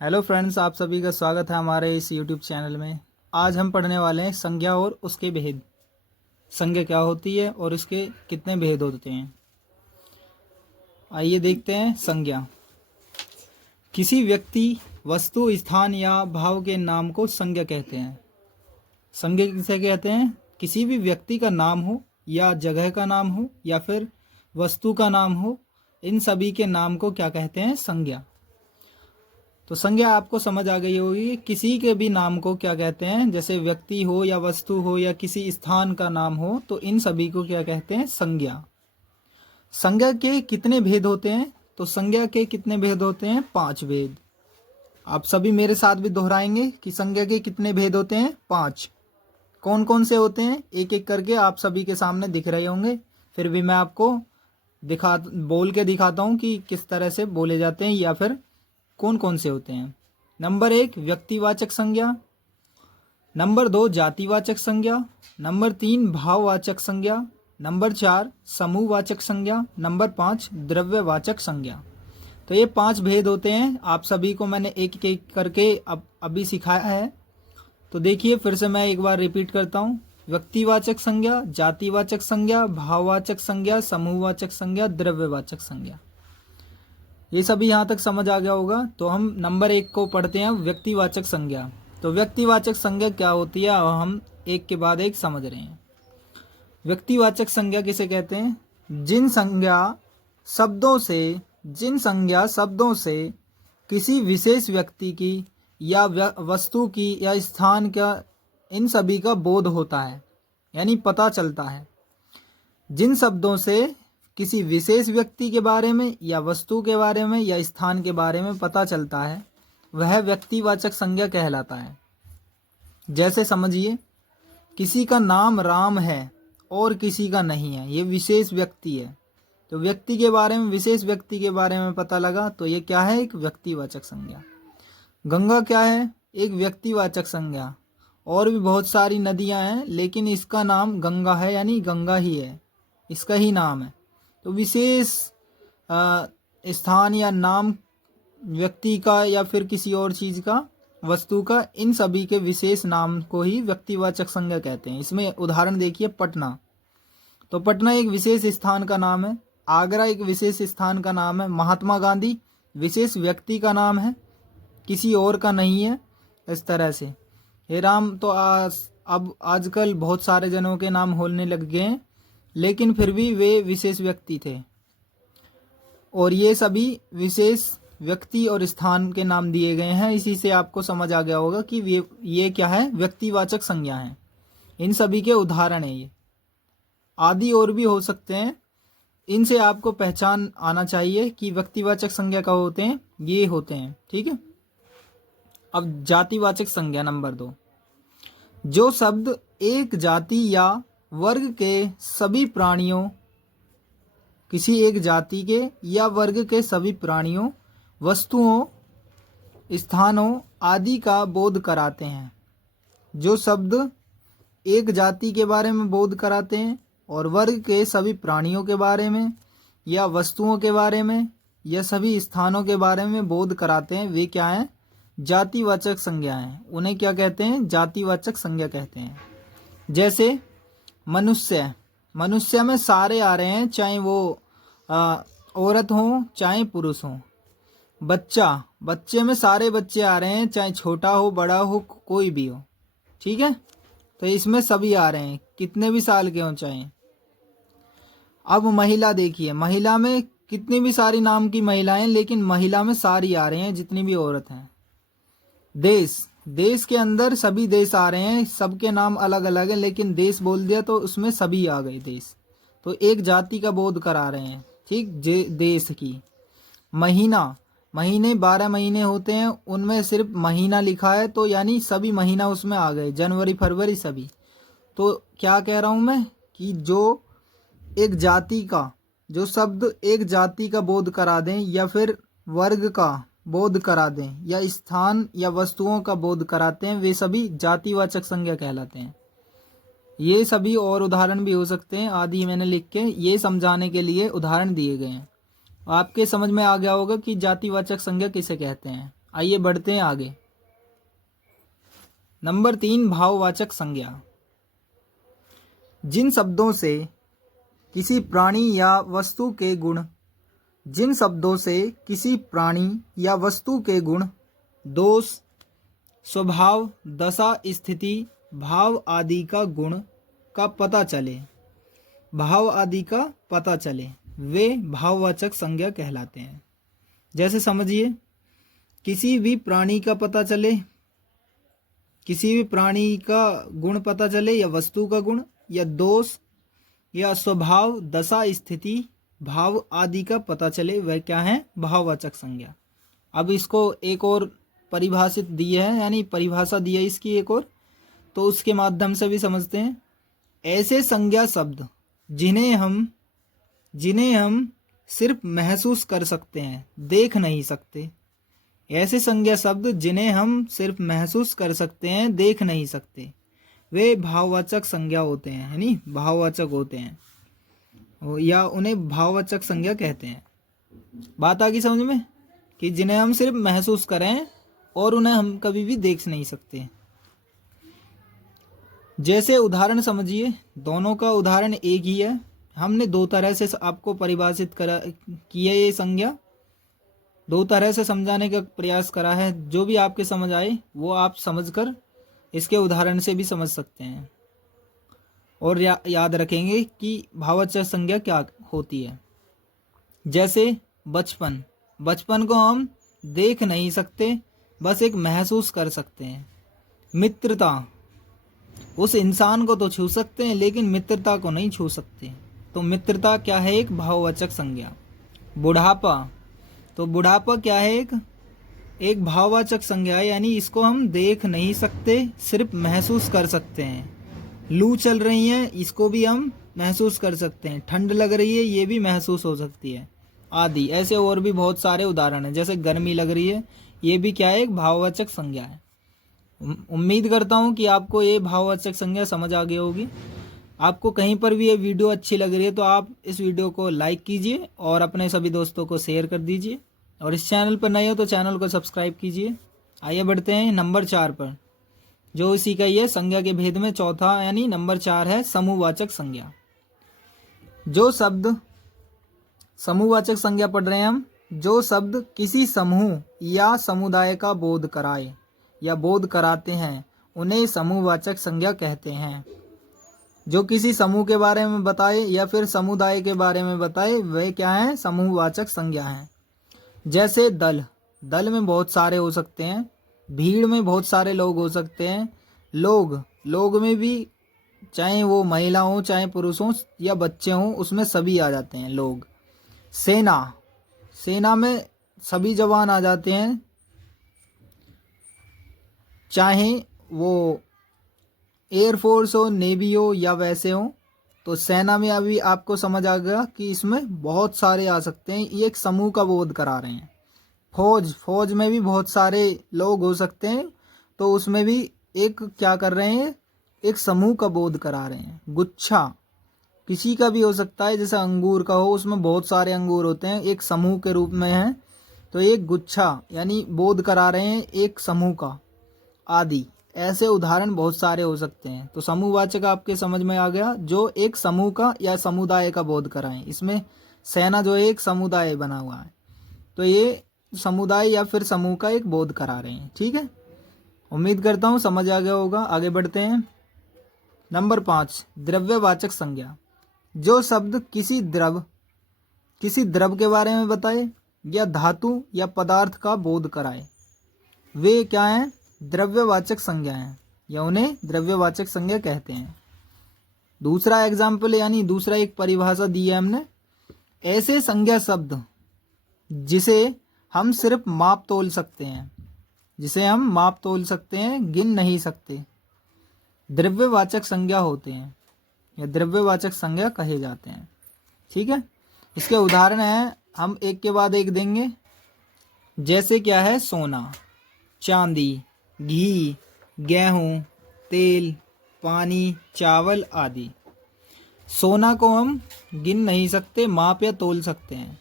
Hello friends, आप सभी का स्वागत है हमारे इस यूट्यूब चैनल में। आज हम पढ़ने वाले हैं संज्ञा और उसके भेद। संज्ञा क्या होती है और इसके कितने भेद होते हैं। आइए देखते हैं। संज्ञा किसी व्यक्ति, वस्तु, स्थान या भाव के नाम को संज्ञा कहते हैं। संज्ञा किसे कहते हैं? किसी भी व्यक्ति का नाम हो या जगह का नाम हो या फिर वस्तु का नाम हो, इन सभी के नाम को क्या कहते हैं? संज्ञा। तो संज्ञा आपको समझ आ गई होगी। किसी के भी नाम को क्या कहते हैं? जैसे व्यक्ति हो या वस्तु हो या किसी स्थान का नाम हो, तो इन सभी को क्या कहते हैं? संज्ञा। संज्ञा के कितने भेद होते हैं? तो संज्ञा के कितने भेद होते हैं? 5 भेद। आप सभी मेरे साथ भी दोहराएंगे कि संज्ञा के कितने भेद होते हैं? 5। कौन कौन से होते हैं? एक एक करके आप सभी के सामने दिख रहे होंगे, फिर भी मैं आपको बोल के दिखाता हूँ कि किस तरह से बोले जाते हैं या फिर कौन कौन से होते हैं। नंबर 1 व्यक्तिवाचक संज्ञा, नंबर 2 जातिवाचक संज्ञा, नंबर 3 भाववाचक संज्ञा, नंबर 4 समूहवाचक संज्ञा, नंबर 5 द्रव्यवाचक संज्ञा। तो ये 5 भेद होते हैं। आप सभी को मैंने एक एक करके अभी सिखाया है। तो देखिए, फिर से मैं एक बार रिपीट करता हूँ। व्यक्तिवाचक संज्ञा, जातिवाचक संज्ञा, भाववाचक संज्ञा, समूहवाचक संज्ञा, द्रव्यवाचक संज्ञा। ये सभी यहाँ तक समझ आ गया होगा। तो हम नंबर 1 को पढ़ते हैं, व्यक्तिवाचक संज्ञा। तो व्यक्तिवाचक संज्ञा क्या होती है, हम एक के बाद एक समझ रहे हैं। व्यक्तिवाचक संज्ञा किसे कहते हैं? जिन संज्ञा शब्दों से किसी विशेष व्यक्ति की या वस्तु की या स्थान का, इन सभी का बोध होता है, यानी पता चलता है। जिन शब्दों से किसी विशेष व्यक्ति के बारे में या वस्तु के बारे में या स्थान के बारे में पता चलता है, वह व्यक्तिवाचक संज्ञा कहलाता है। जैसे समझिए, किसी का नाम राम है और किसी का नहीं है, ये विशेष व्यक्ति है। तो व्यक्ति के बारे में, विशेष व्यक्ति के बारे में पता लगा, तो ये क्या है? एक व्यक्तिवाचक संज्ञा। गंगा क्या है? एक व्यक्तिवाचक संज्ञा। और भी बहुत सारी नदियां हैं, लेकिन इसका नाम गंगा है, यानी गंगा ही है, इसका ही नाम है। तो विशेष स्थान या नाम व्यक्ति का या फिर किसी और चीज का, वस्तु का, इन सभी के विशेष नाम को ही व्यक्तिवाचक संज्ञा कहते हैं। इसमें उदाहरण देखिए, पटना। तो पटना एक विशेष स्थान का नाम है। आगरा एक विशेष स्थान का नाम है। महात्मा गांधी विशेष व्यक्ति का नाम है, किसी और का नहीं है। इस तरह से हे राम तो अब आजकल बहुत सारे जनों के नाम होने लग गए हैं, लेकिन फिर भी वे विशेष व्यक्ति थे। और ये सभी विशेष व्यक्ति और स्थान के नाम दिए गए हैं। इसी से आपको समझ आ गया होगा कि ये क्या है? व्यक्तिवाचक संज्ञा है। इन सभी के उदाहरण है ये। आदि और भी हो सकते हैं। इनसे आपको पहचान आना चाहिए कि व्यक्तिवाचक संज्ञा का होते हैं, ये होते हैं। ठीक है। अब जातिवाचक संज्ञा नंबर 2। जो शब्द एक जाति या वर्ग के सभी प्राणियों, किसी एक जाति के या वर्ग के सभी प्राणियों, वस्तुओं, स्थानों आदि का बोध कराते हैं। जो शब्द एक जाति के बारे में बोध कराते हैं और वर्ग के सभी प्राणियों के बारे में या वस्तुओं के बारे में या सभी स्थानों के बारे में बोध कराते हैं, वे क्या हैं? जातिवाचक संज्ञा हैं। उन्हें क्या कहते हैं? जातिवाचक संज्ञा कहते हैं। जैसे मनुष्य, मनुष्य में सारे आ रहे हैं, चाहे वो औरत हो चाहे पुरुष हो। बच्चा, बच्चे में सारे बच्चे आ रहे हैं, चाहे छोटा हो बड़ा हो कोई भी हो। ठीक है। तो इसमें सभी आ रहे हैं, कितने भी साल के हो चाहे। अब महिला देखिए, महिला में कितनी भी सारी नाम की महिलाएं, लेकिन महिला में सारी आ रहे हैं, जितनी भी औरत हैं। देश, देश के अंदर सभी देश आ रहे हैं, सबके नाम अलग अलग हैं, लेकिन देश बोल दिया तो उसमें सभी आ गए देश। तो एक जाति का बोध करा रहे हैं। ठीक, देश की। महीना, महीने 12 महीने होते हैं, उनमें सिर्फ महीना लिखा है, तो यानी सभी महीना उसमें आ गए, जनवरी फरवरी सभी। तो क्या कह रहा हूं मैं कि जो एक जाति का, जो शब्द एक जाति का बोध करा दें या फिर वर्ग का बोध करा दें या स्थान या वस्तुओं का बोध कराते हैं, वे सभी जातिवाचक संज्ञा कहलाते हैं। ये सभी और उदाहरण भी हो सकते हैं, आदि मैंने लिख के ये समझाने के लिए उदाहरण दिए गए हैं। आपके समझ में आ गया होगा कि जातिवाचक संज्ञा किसे कहते हैं। आइए बढ़ते हैं आगे। नंबर 3, भाववाचक संज्ञा। जिन शब्दों से किसी प्राणी या वस्तु के गुण जिन शब्दों से किसी प्राणी या वस्तु के गुण, दोष, स्वभाव, दशा, स्थिति, भाव आदि का गुण का पता चले वे भाववाचक संज्ञा कहलाते हैं। जैसे समझिए, किसी भी प्राणी का पता चले, किसी भी प्राणी का गुण पता चले या वस्तु का गुण या दोष या स्वभाव, दशा, स्थिति, भाव आदि का पता चले, वह क्या है? भाववाचक संज्ञा। अब इसको एक और परिभाषित दी है, यानी परिभाषा दी है इसकी एक और, तो उसके माध्यम से भी समझते हैं। ऐसे संज्ञा शब्द जिन्हें हम सिर्फ महसूस कर सकते हैं, देख नहीं सकते। ऐसे संज्ञा शब्द जिन्हें हम सिर्फ महसूस कर सकते हैं, देख नहीं सकते, वे भाववाचक संज्ञा होते हैं, यानी भाववाचक होते हैं, या उन्हें भाववाचक संज्ञा कहते हैं। बात आ गई समझ में, कि जिन्हें हम सिर्फ महसूस करें और उन्हें हम कभी भी देख नहीं सकते। जैसे उदाहरण समझिए, दोनों का उदाहरण एक ही है, हमने दो तरह से आपको परिभाषित किया, ये संज्ञा दो तरह से समझाने का प्रयास करा है। जो भी आपके समझ आए वो आप समझकर इसके उदाहरण से भी समझ सकते हैं, और याद रखेंगे कि भाववाचक संज्ञा क्या होती है। जैसे बचपन को हम देख नहीं सकते, बस एक महसूस कर सकते हैं। मित्रता, उस इंसान को तो छू सकते हैं लेकिन मित्रता को नहीं छू सकते, तो मित्रता क्या है? एक भाववाचक संज्ञा। बुढ़ापा, तो बुढ़ापा क्या है? एक भाववाचक संज्ञा है, यानी इसको हम देख नहीं सकते, सिर्फ महसूस कर सकते हैं। लू चल रही है, इसको भी हम महसूस कर सकते हैं। ठंड लग रही है, ये भी महसूस हो सकती है, आदि। ऐसे और भी बहुत सारे उदाहरण हैं। जैसे गर्मी लग रही है, ये भी क्या है? एक भाववाचक संज्ञा है। उम्मीद करता हूँ कि आपको ये भाववाचक संज्ञा समझ आ गई होगी। आपको कहीं पर भी ये वीडियो अच्छी लग रही है तो आप इस वीडियो को लाइक कीजिए और अपने सभी दोस्तों को शेयर कर दीजिए, और इस चैनल पर नए हो तो चैनल को सब्सक्राइब कीजिए। आइए बढ़ते हैं नंबर 4 पर, जो इसी का ही है, संज्ञा के भेद में चौथा, यानी नंबर 4 है समूहवाचक संज्ञा। जो शब्द, समूहवाचक संज्ञा पढ़ रहे हैं हम, जो शब्द किसी समूह या समुदाय का बोध कराए या बोध कराते हैं, उन्हें समूहवाचक संज्ञा कहते हैं। जो किसी समूह के बारे में बताए या फिर समुदाय के बारे में बताए, वे क्या हैं? समूहवाचक संज्ञा हैं। जैसे दल में बहुत सारे हो सकते हैं, भीड़ में बहुत सारे लोग हो सकते हैं, लोग में भी, चाहे वो महिला हो, चाहे पुरुष हो या बच्चे हों, उसमें सभी आ जाते हैं लोग। सेना में सभी जवान आ जाते हैं, चाहे वो एयरफोर्स हो, नेवी हो या वैसे हो। तो सेना में अभी आपको समझ आ गया कि इसमें बहुत सारे आ सकते हैं, ये एक समूह का बोध करा रहे हैं। फौज में भी बहुत सारे लोग हो सकते हैं, तो उसमें भी एक क्या कर रहे हैं? एक समूह का बोध करा रहे हैं। गुच्छा किसी का भी हो सकता है, जैसे अंगूर का हो, उसमें बहुत सारे अंगूर होते हैं, एक समूह के रूप में है, तो एक गुच्छा यानी बोध करा रहे हैं एक समूह का, आदि। ऐसे उदाहरण बहुत सारे हो सकते हैं। तो समूहवाचक आपके समझ में आ गया, जो एक समूह का या समुदाय का बोध कराएं। इसमें सेना जो है एक समुदाय बना हुआ है, तो ये समुदाय या फिर समूह का एक बोध करा रहे हैं। ठीक है, उम्मीद करता हूँ समझ आ गया होगा। आगे बढ़ते हैं। नंबर 5, द्रव्यवाचक संज्ञा। जो शब्द किसी द्रव के बारे में बताए या धातु या पदार्थ का बोध कराए, वे क्या हैं? द्रव्यवाचक संज्ञा हैं, या उन्हें द्रव्यवाचक संज्ञा कहते हैं। दूसरा एग्जाम्पल, यानी दूसरा एक परिभाषा दी है हमने। ऐसे संज्ञा शब्द जिसे हम सिर्फ माप तोल सकते हैं, गिन नहीं सकते, द्रव्यवाचक संज्ञा होते हैं, या द्रव्यवाचक संज्ञा कहे जाते हैं। ठीक है, इसके उदाहरण हैं, हम एक के बाद एक देंगे। जैसे क्या है? सोना, चांदी, घी, गेहूं, तेल, पानी, चावल आदि। सोना को हम गिन नहीं सकते, माप या तोल सकते हैं।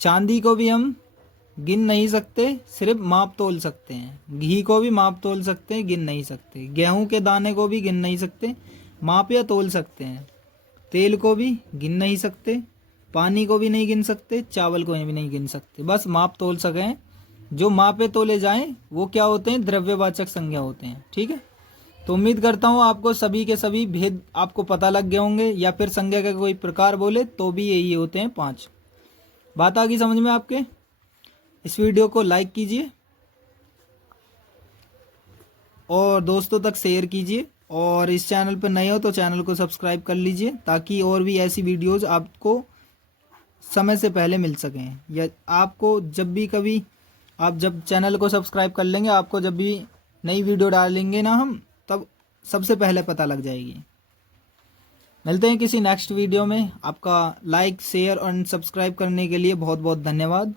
चांदी को भी हम गिन नहीं सकते, सिर्फ माप तोल सकते हैं। घी को भी माप तोल सकते हैं, गिन नहीं सकते। गेहूं के दाने को भी गिन नहीं सकते, माप या तोल सकते हैं। तेल को भी गिन नहीं सकते, पानी को भी नहीं गिन सकते, चावल को भी नहीं गिन सकते। बस माप तोल सकें। जो मापे तोले जाएं वो क्या होते हैं? द्रव्यवाचक संज्ञा होते हैं। ठीक है, तो उम्मीद करता हूँ आपको सभी के सभी भेद आपको पता लग गए होंगे, या फिर संज्ञा का कोई प्रकार बोले तो भी यही होते हैं 5। बात आ गई समझ में आपके? इस वीडियो को लाइक कीजिए और दोस्तों तक शेयर कीजिए, और इस चैनल पर नए हो तो चैनल को सब्सक्राइब कर लीजिए, ताकि और भी ऐसी वीडियोस आपको समय से पहले मिल सकें। या आपको जब भी कभी आप जब चैनल को सब्सक्राइब कर लेंगे, आपको जब भी नई वीडियो डालेंगे ना हम, तब सबसे पहले पता लग जाएगी। मिलते हैं किसी नेक्स्ट वीडियो में। आपका लाइक, शेयर और सब्सक्राइब करने के लिए बहुत बहुत धन्यवाद।